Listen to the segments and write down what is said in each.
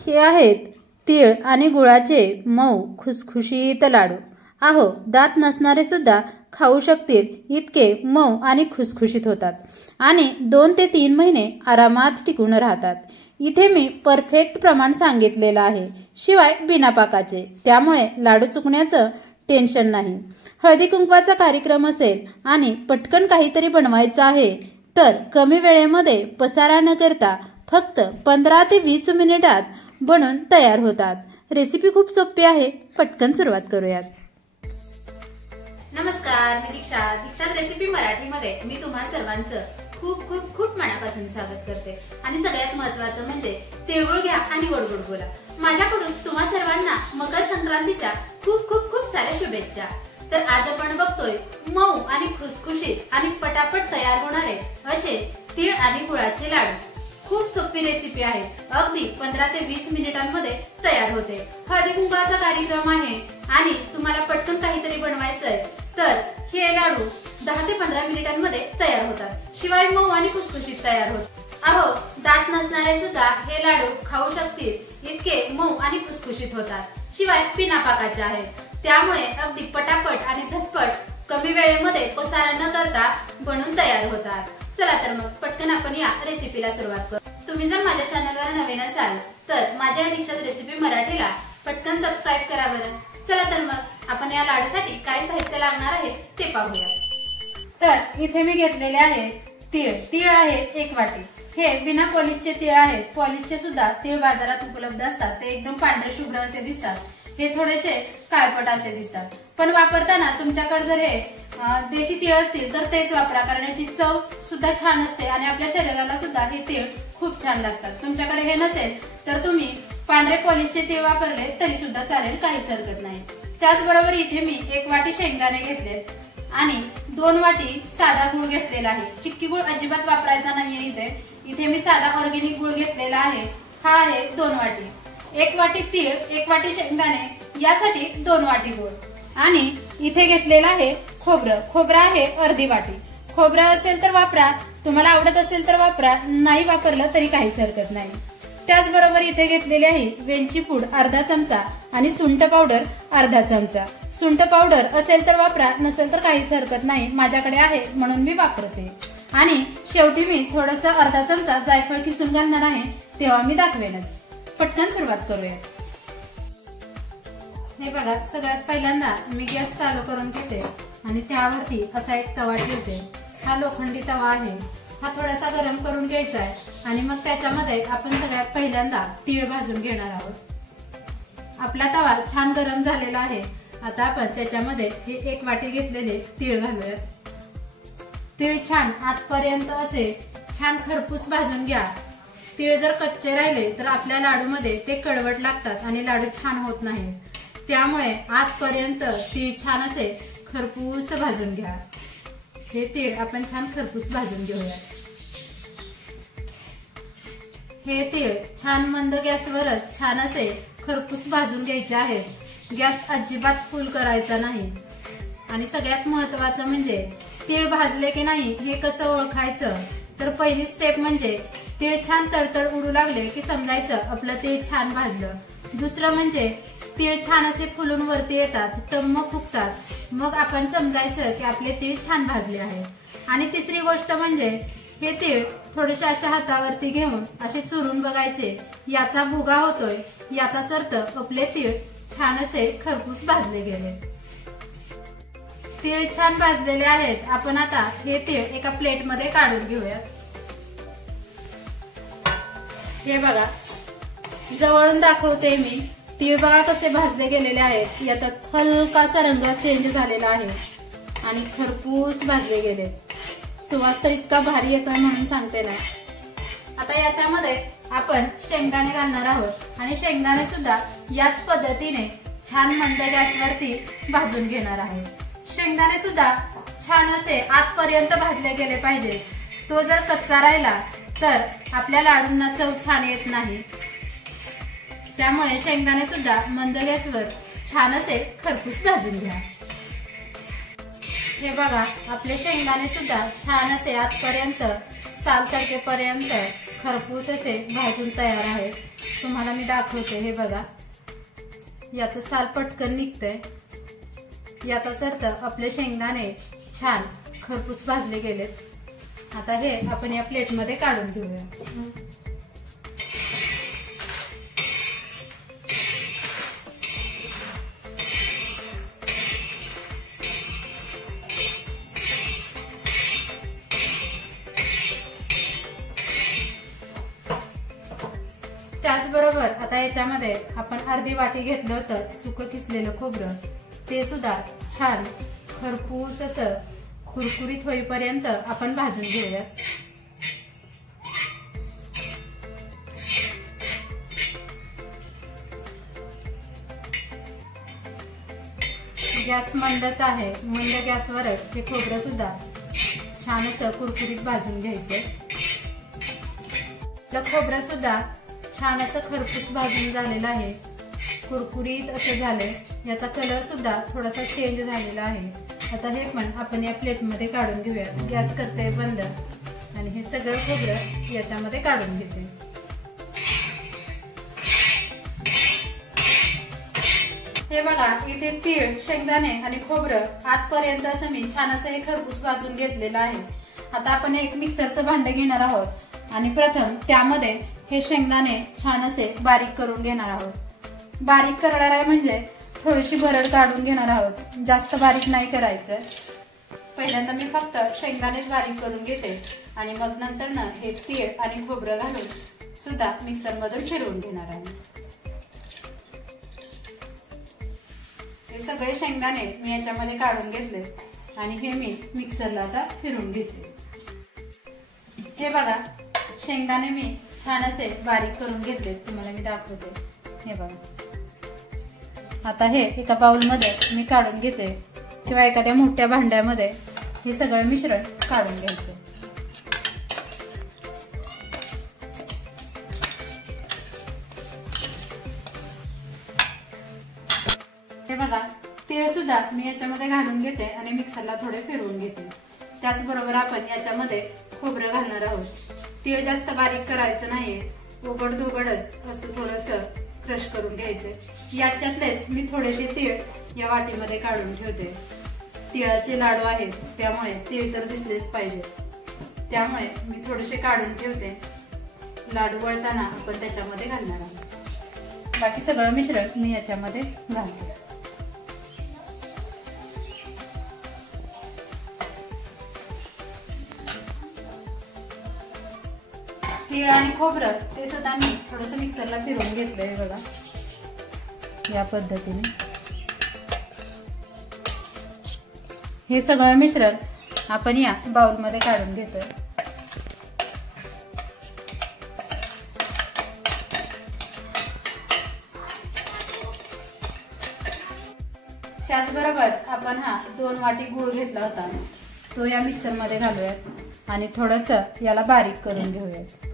हे आहेत तीळ आणि गुळाचे मऊ खुसखुशीत लाडू। अहो, दात नसणारे सुद्धा खाऊ शकतील इतके मऊ आणि खुसखुशीत होतात आणि 2 ते 3 महिने आरामात टिकून राहतात। इथे मी परफेक्ट प्रमाण सांगितलेलं आहे, शिवाय बिना पाकाचे, त्यामुळे लाडू चुकण्याचं टेन्शन नाही। हळदी कुंकवाचा कार्यक्रम असेल आणि पटकन काहीतरी बनवायचं आहे तर कमी वेळेमध्ये पसारा न करता फक्त 15 ते 20 मिनिटात बनून तयार होतात। रेसिपी खूप सोपी आहे, पटकन सुरुवात करूयात। नमस्कार, मी दीक्षा रेसिपी मराठीमध्ये मी तुम्हा सर्वांचं खूप खूप खूप मनापासून स्वागत करते। आणि सगळ्यात महत्त्वाचं म्हणजे तिळगुळ घ्या आणि गोड गोड बोला। माझ्याकडून तुम्हा सर्वांना मकर संक्रांतीच्या खूप खूप खूप साऱ्या शुभेच्छा। तर आज आपण बघतोय मऊ आणि खुसखुशीत आणि पटापट तयार होणारे असे तीळ आणि गुळाचे लाडू। खूप सोपी रेसिपी आहे, अगदी 15 ते 20 मिनिटांमध्ये तयार होते। हळदी कुंकवाचा कार्यक्रम आहे आणि तुम्हाला पटकन काहीतरी बनवायचंय तर हे लाडू 10 ते 15 मिनिटांमध्ये तयार होतात, शिवाय मऊ आणि खुसखुशीत तयार होतात। अहो, दात नसणारे सुद्धा हे लाडू खाऊ शकतील इतके मऊ आणि खुसखुशीत होतात, शिवाय बिना पाकाचे आहेत, त्यामुळे अगदी पटापट आणि झटपट कमी वेळेमध्ये पसारा न करता बनून तयार होतात। चला तर मग पटकन आपण या रेसिपीला सुरुवात करू। तुम्ही जर माझ्या चॅनलवर नवीन असाल तर माझ्या दीक्षा रेसिपी मराठीला पटकन सबस्क्राइब करा बरं। चला तर मग आपण या लाडूसाठी काय साहित्य लागणार आहे ते पाहूया। तर इथे मी घेतलेले आहे तीळ आहे 1 वाटी। हे बिना पॉलिशचे तीळ आहेत, पॉलिशचे सुद्धा तीळ बाजारात उपलब्ध असतात, ते एकदम पांढरे शुभ्र असे दिसतात, हे थोडेसे काळपट असे दिसतात, पण वापरताना तुमच्याकडे जर हे देशी तीळ असतील तर तेच वापरा, कारण याची चव सुद्धा छान असते आणि आपल्या शरीराला सुद्धा हे तीळ खूप छान लागतात। तुमच्याकडे हे नसेल तर तुम्ही पांढरे पॉलिशचे तीळ वापरले तरी सुद्धा चालेल, काहीच हरकत नाही। त्याचबरोबर इथे मी 1 वाटी शेंगदाणे घेतले आणि 2 वाटी साधा गूळ घेतलेला आहे। चिक्की गूळ अजिबात वापरायचा नाहीये। इथे मी साधा ऑर्गेनिक गूळ घेतलेला आहे, हा आहे 2 वाटी। 1 वाटी तीळ, 1 वाटी शेंगदाणे, यासाठी 2 वाटी गूळ। आणि इथे घेतलेला आहे खोबरं आहे अर्धी वाटी। खोबरं असेल तर वापरा, तुम्हाला आवडत असेल तर वापरा, नाही वापरलं तरी काहीच हरकत नाही। त्याचबरोबर इथे घेतलेली आहे वेलची पूड अर्धा चमचा आणि सुंठ पावडर अर्धा चमचा। सुंठ पावडर असेल तर वापरा, नसेल तर काहीच हरकत नाही, माझ्याकडे आहे म्हणून मी वापरते। आणि शेवटी मी थोडंसं अर्धा चमचा जायफळ किसून घालणार आहे, तेव्हा मी दाखवेनच। पटकन सुरुवात करूया। हे बघा, सगळ्यात पहिल्यांदा मी गॅस चालू करून घेते आणि त्यावरती असा एक तवा ठेवते। हा लोखंडी तवा आहे, हा थोडासा गरम करून घ्यायचा आहे आणि मग त्याच्यामध्ये आपण सगळ्यात पहिल्यांदा तीळ भाजून घेणार आहोत। आपला तवा छान गरम झालेला आहे, आता आपण त्याच्यामध्ये हे 1 वाटी घेतलेले तीळ घालूयात। तीळ छान आतपर्यंत असे छान खरपूस भाजून घ्या। तीळ जर कच्चे राहिले तर आपल्या लाडूमध्ये ते कडवट लागतात आणि लाडू छान होत नाही, त्यामुळे आतपर्यंत तीळ छान असे खरपूस भाजून घ्या। हे तीळ आपण छान खरपूस भाजून घेऊया। हे तीळ छान मंद गॅसवरच छान असे खरपूस भाजून घ्यायचे आहेत, गॅस अजिबात फुल करायचा नाही। आणि सगळ्यात महत्त्वाचं म्हणजे तीळ भाजले की नाही हे कसं ओळखायचं, तर पहिली स्टेप म्हणजे तीळ छान तडतड उडू लागले की समजायचं आपलं तीळ छान भाजलं। दुसरं म्हणजे तीळ छान असे फुलून वरती येतात, टम्म फुगतात, मग आपण समजायचं की आपले तीळ छान भाजले आहे। आणि तिसरी गोष्ट म्हणजे हे तीळ थोडेसे अशा हातावरती घेऊन असे चुरून बघायचे, याचा भुगा होतोय याचाच अर्थ आपले तीळ छान असे खरपूस भाजले गेले। तीळ छान भाजलेले आहेत, आपण आता हे तीळ एका प्लेटमध्ये काढून घेऊया। हे बघा, जवळून दाखवते मी, तीळ बघा कसे भाजले गेलेले आहेत, याचा हलकासा रंग चेंज झालेला आहे आणि खरपूस भाजले गेले। सुवास तर इतका भारी येतोय म्हणून सांगते ना। आता याच्यामध्ये आपण शेंगदाणे घालणार आहोत आणि शेंगदाणे सुद्धा याच पद्धतीने छान मंद गॅसवरती भाजून घेणार आहे। शेंगदाणे सुद्धा छान असे आतपर्यंत भाजले गेले पाहिजे, तो जर कच्चा राहिला तर आपल्या लाडूंना चव छान येत नाही, त्यामुळे शेंगदाणे सुद्धा मंद गॅसवर छान असे खरपूस भाजून घ्या। हे बघा, आपले शेंगदाणे सुद्धा छान असे आतपर्यंत साल तडकेपर्यंत खरपूस असे भाजून तयार आहेत. तुम्हाला मी दाखवते. हे बघा, याचं साल पटकन निघतंय. याचाच अर्थ आपले शेंगदाणे छान खरपूस भाजले गेलेत. आता हे आपण या प्लेटमध्ये काढून घेऊया. त्याचबरोबर आता याच्यामध्ये आपण अर्धी वाटी घेतलं होतं सुकं किसलेलं खोबरं, ते सुद्धा छान खरपूस असं कुरकुरीत होईपर्यंत आपण भाजून घेऊया. गॅस मंदच आहे. मंद गॅसवरच हे खोबरं सुद्धा छान असं कुरकुरीत भाजून घ्यायचं. खोबरं सुद्धा छान असं खरपूस भाजून झालेलं आहे. कुरकुरीत असं झालंय. याचा कलर सुद्धा थोडासा चेंज झालेला आहे. आता हे पण आपण या प्लेटमध्ये काढून घेऊया. गॅस करते बंद आणि हे सगळं खोबरं याच्यामध्ये काढून घेते. हे बघा, इथे तीळ, शेंगदाणे आणि खोबरं आतपर्यंत असं मी छान असं हे खरपूस भाजून घेतलेलं आहे. आता आपण एक मिक्सरचं भांडं घेणार आहोत आणि प्रथम त्यामध्ये हे शेंगदाणे छान असे बारीक करून घेणार आहोत. बारीक करणार आहे म्हणजे थोडीशी भरड काढून घेणार आहोत. जास्त बारीक नाही करायचं. पहिल्यांदा मी फक्त शेंगदाणेच बारीक करून घेते आणि मग नंतर ना हे तीळ आणि खोबरं घालून सुद्धा मिक्सरमधून फिरवून घेणार आहे. हे सगळे शेंगदाणे मी याच्यामध्ये काढून घेतले आणि हे मी मिक्सरला आता फिरवून घेते. हे बघा, शेंगदाणे मी छान असे बारीक करून घेतले. तुम्हाला मी दाखवते. हे बघा, आता हे एका बाउलमध्ये मी काढून घेते किंवा एखाद्या मोठ्या भांड्यामध्ये हे सगळं मिश्रण काढून घ्यायचं. हे बघा, तीळ सुद्धा मी याच्यामध्ये घालून घेते आणि मिक्सरला थोडे फिरवून घेते. त्याचबरोबर आपण याच्यामध्ये खोबरं घालणार आहोत. तीळ जास्त बारीक करायचं नाहीये. उघड धुगडच असं थोडंसं क्रश करून घ्यायचे. याच्यातलेच मी थोडेसे तीळ या वाटीमध्ये काढून ठेवते. तिळाचे लाडू आहेत त्यामुळे तीळ तर दिसलेच पाहिजे. त्यामुळे मी थोडेसे काढून ठेवते. लाडू वळताना आपण त्याच्यामध्ये घालणार आहोत. बाकी सगळं मिश्रण मी याच्यामध्ये घालते. तीळ आणि खोबरं ते सुद्धा मी थोडंसं मिक्सरला फिरवून घेतलंय. बघा, या पद्धतीने हे सगळं मिश्रण आपण या बाउलमध्ये काढून घेतोय. त्याचबरोबर आपण हा 2 वाटी गूळ घेतला होता तो या मिक्सरमध्ये घालूयात आणि थोडंसं याला बारीक करून घेऊयात.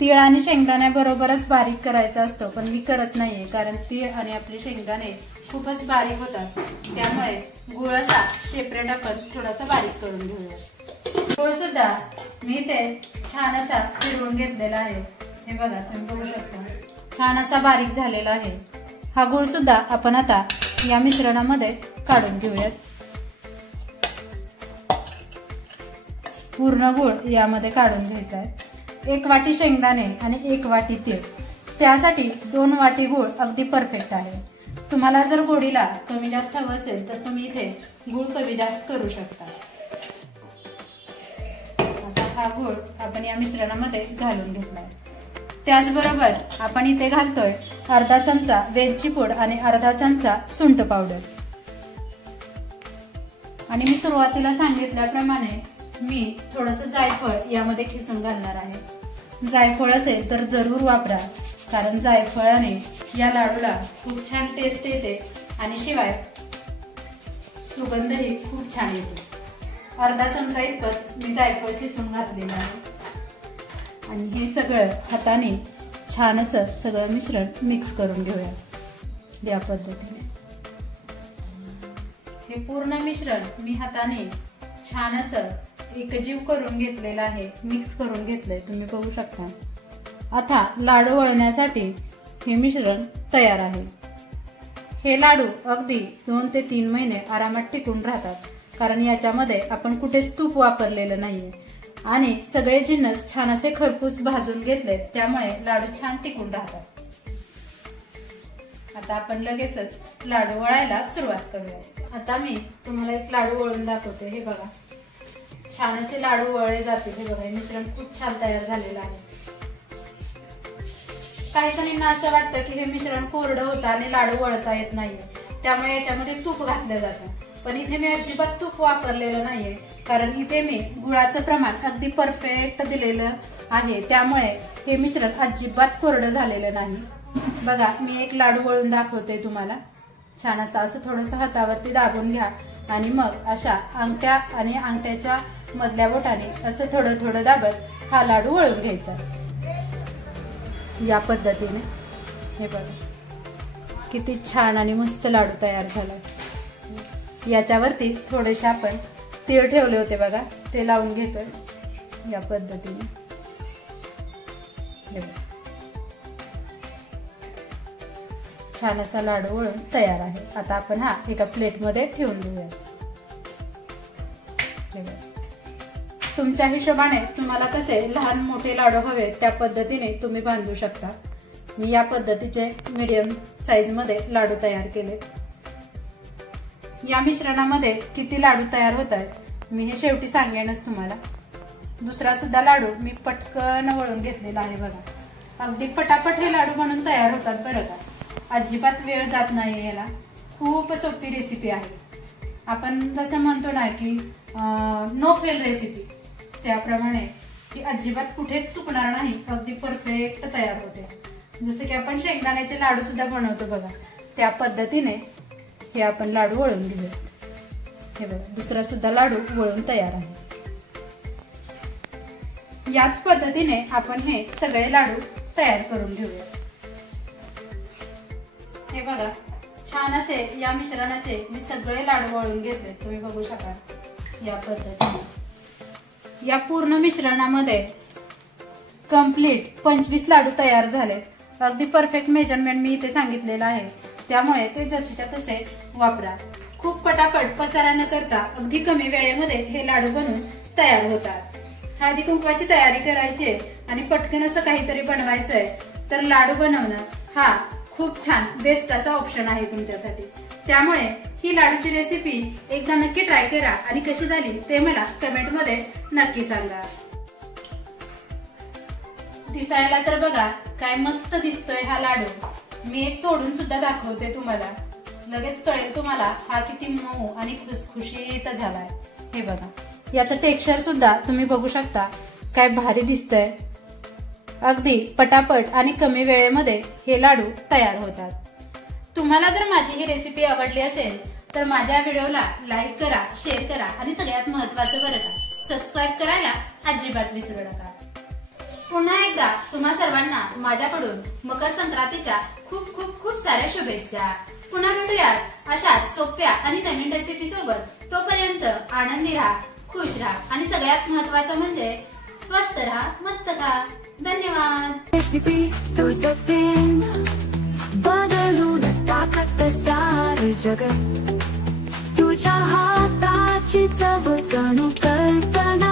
तीळ आणि शेंगदाण्याबरोबरच बारीक करायचा असतो, पण मी करत नाहीये कारण तीळ आणि आपले शेंगदाणे खूपच बारीक होतात. त्यामुळे गुळाचा सेपरेट आपण थोडासा बारीक करून घेऊया. गुळ सुद्धा मी ते छान असा फिरवून घेतलेला आहे. हे बघा, तुम्ही बघू शकता छान असा बारीक झालेला आहे. हा गुळ सुद्धा आपण आता या मिश्रणामध्ये काढून घेऊयात. पूर्ण गुळ यामध्ये काढून घ्यायचा आहे. 1 वाटी शेंगदाणे आणि 1 वाटी तीळ, त्यासाठी 2 वाटी गूळ अगदी परफेक्ट आहे. तुम्हाला जर गोडीला कमी जास्त हवं असेल तर तुम्ही इथे गूळ कमी जास्त करू शकता. आता हा गूळ आपण या मिश्रणामध्ये घालून घेतलाय. त्याचबरोबर आपण इथे घालतोय अर्धा चमचा वेलची पूड आणि अर्धा चमचा सुंठ पावडर. आणि मी सुरुवातीला सांगितल्याप्रमाणे मी थोडंसं जायफळ यामध्ये खिसून घालणार आहे. जायफळ असेल तर जरूर वापरा, कारण जायफळाने या लाडूला खूप छान टेस्ट येते आणि शिवाय सुगंधही खूप छान येतो. अर्धा चमचा इतपत मी जायफळ खिसून घातलेलं आहे आणि हे सगळं हाताने छान असं सगळं मिश्रण मिक्स करून घेऊया. या पद्धतीने हे पूर्ण मिश्रण मी हाताने छान असं एकजीव करून घेतलेलं आहे, मिक्स करून घेतलंय. तुम्ही बघू शकता. आता लाडू वळण्यासाठी हे मिश्रण तयार आहे। हे लाडू अगदी 2 ते 3 महिने आरामात टिकून राहतात, कारण याच्यामध्ये आपण कुठेच तूप वापरलेलं नाहीये आणि सगळे जिन्नस छान असे खरपूस भाजून घेतले, त्यामुळे लाडू छान टिकून राहतात। आता आपण लगेचच लाडू वळायला सुरुवात करूया। आता मी तुम्हाला एक लाडू वळून दाखवते। हे बघा, छान असे लाडू वळले जाते। हे बघा, हे मिश्रण खूप छान तयार झालेलं आहे। काही जणांना असं वाटतं की हे मिश्रण कोरडं होतं आणि लाडू वळता येत नाहीये, त्यामुळे याच्यामध्ये तूप घातलं जातं, पण इथे मी अजिबात तूप वापरलेलं नाहीये, कारण इथे मी गुळाचं प्रमाण अगदी परफेक्ट दिलेलं आहे, त्यामुळे हे मिश्रण अजिबात कोरडं झालेलं नाही। बघा, मी एक लाडू वळून दाखवते तुम्हाला। छान असं थोडंसं हातावरती दाबून घ्या आणि मग अशा अंगठ्या आणि अंगठ्याच्या मधल्या बोटाने असं थोडं थोडं दाबत हा लाडू वळून घ्यायचा। या पद्धतीने हे बघा, किती छान आणि मस्त लाडू तयार झाला। याच्यावरती थोडेसे आपण तीळ ठेवले होते बघा, ते लावून घेतोय या पद्धतीने। हे बघा, छान असा लाडू वळून तयार आहे। आता आपण हा एका प्लेटमध्ये ठेवून देऊया। तुमच्या हिशोबाने तुम्हाला कसे लहान मोठे लाडू हवे त्या पद्धतीने तुम्ही बांधू शकता। मी या पद्धतीचे मीडियम साइज मध्ये लाडू तयार केले। या मिश्रणामध्ये किती लाडू तयार होत आहेत मी हे शेवटी सांगेनच तुम्हाला। दुसरा सुद्धा लाडू मी पटकन वळून घेतलेला आहे बघा, अगदी पटापट हे लाडू बनून तयार होतात बरं का, अजिबात वेळ जात नाही याला। खूप सोपी रेसिपी आहे। आपण जसं म्हणतो ना की नो फेल रेसिपी, त्याप्रमाणे की अजिबात कुठेच चुकणार नाही, अगदी परफेक्ट तयार होते। जसं की आपण शेंगदाण्याचे लाडू सुद्धा बनवतो बघा, त्या पद्धतीने हे आपण लाडू वळून घेऊया। हे बघा, दुसरा सुद्धा लाडू वळून तयार आहे। याच पद्धतीने आपण हे सगळे लाडू तयार करून घेऊया। हे बघा, छान असे या मिश्रणाचे मी सगळे लाडू वळून घेतले, तुम्ही बघू शकाल या पद्धतीने। या पूर्ण मिश्रणामध्ये कंप्लीट 25 लाडू तयार झाले। अगदी परफेक्ट मेजरमेंट मी इथे सांगितलेलं आहे, त्यामुळे ते जसेच्या तसे वापरा। खूप पटापट पसारा न करता अगदी कमी वेळेमध्ये हे लाडू बनवून तयार होतात। हळदी कुंकवाची तयारी करायची आणि पटकन असं काहीतरी बनवायचंय तर लाडू बनवणं हा खूप छान बेस्ट असा ऑप्शन आहे तुमच्यासाठी। त्यामुळे ही लाडूची रेसिपी एकदा नक्की ट्राय करा आणि कशी झाली ते मला कमेंट मध्ये नक्की सांगा। दिसायला तर बघा काय मस्त दिसतोय हा लाडू। मी एक तोडून सुद्धा दाखवते तुम्हाला, लगेच कळेल तुम्हाला हा किती मऊ आणि खुसखुशीत झालाय। हे बघा, याचं टेक्स्चर सुद्धा तुम्ही बघू शकता, काय भारी दिसतंय। अगदी पटापट आणि कमी वेळेमध्ये हे लाडू तयार होतात। तुम्हाला जर माझी ही रेसिपी आवडली असेल तर माझ्या व्हिडिओला लाईक करा, शेअर करा आणि सगळ्यात महत्त्वाचं बरं का, सबस्क्राईब करायला अजिबात विसरू नका। पुन्हा एकदा तुम्हा सर्वांना माझ्याकडून मकर संक्रांतीच्या खूप खूप खूप साऱ्या शुभेच्छा। पुन्हा भेटूयात अशाच सोप्या आणि नवीन रेसिपी सोबत। तोपर्यंत आनंदी राहा, खुश राहा आणि सगळ्यात महत्त्वाचं म्हणजे स्वस्थ राहा, मस्त खा। धन्यवाद। रेसिपी तुझं प्रेम बदलून टाकत सारं जग, तुझ्या हाताची चव जणू कल्पना।